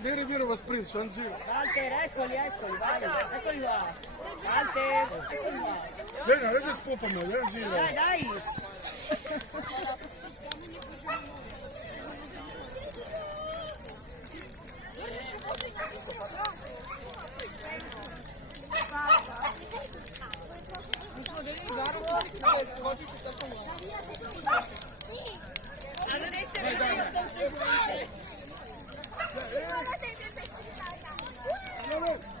Vieni Viro va sprint, sono in giro. Walter, eccoli, vai, eccoli qua. Walter, eccoli qua. Vieni, vedi spopano, vieni in giro. Dai. Adesso